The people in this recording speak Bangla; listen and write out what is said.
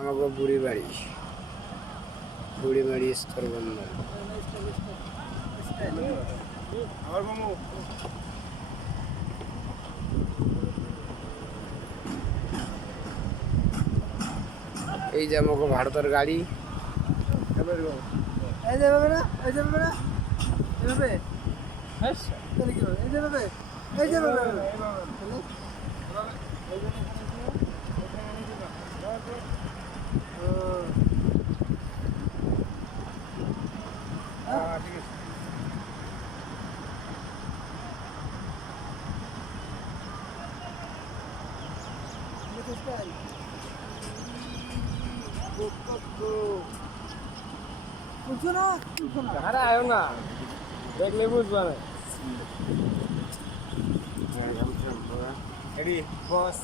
আমাকে বুড়িবাড়ি স্থলবন্দর। এই যে আমাকে ভারতের গাড়ি। এই যে ভাবে না, এই যে ভাবে না, এভাবে তাহলে কি হবে? এই যে ভাবে, এই যে ভাবে, ঠিক আছে। বুঝছো না, বুঝছো না। আরে আয়ো না, দেখলে বুঝবা না। বস